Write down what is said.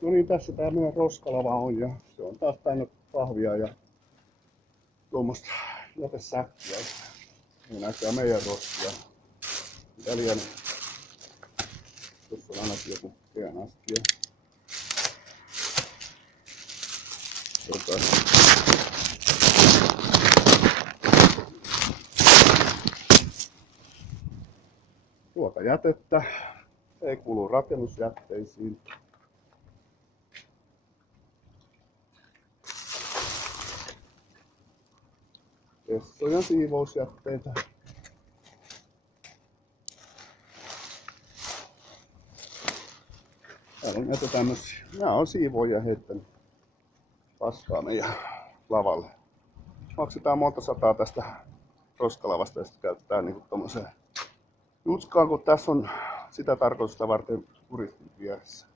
No niin, tässä tää meidän roskalava on ja se on taas täynnä kahvia ja tuommoista jätesäkkiä. Niin näkyy meidän roskia. Mitä lienee? Tuossa on ainakin joku keanastia. Ruokajätettä. Ei kuulu rakennusjätteisiin. Vessojen siivousjätteitä. Täällä on näitä tämmösiä. Nää on siivoojia heittänyt paskaa meidän lavalle. Maksetaan monta sataa tästä roskalavasta ja sitten käytetään niinku tommoseen jutskaan, kun tässä on sitä tarkoitusta varten turistin vieressä.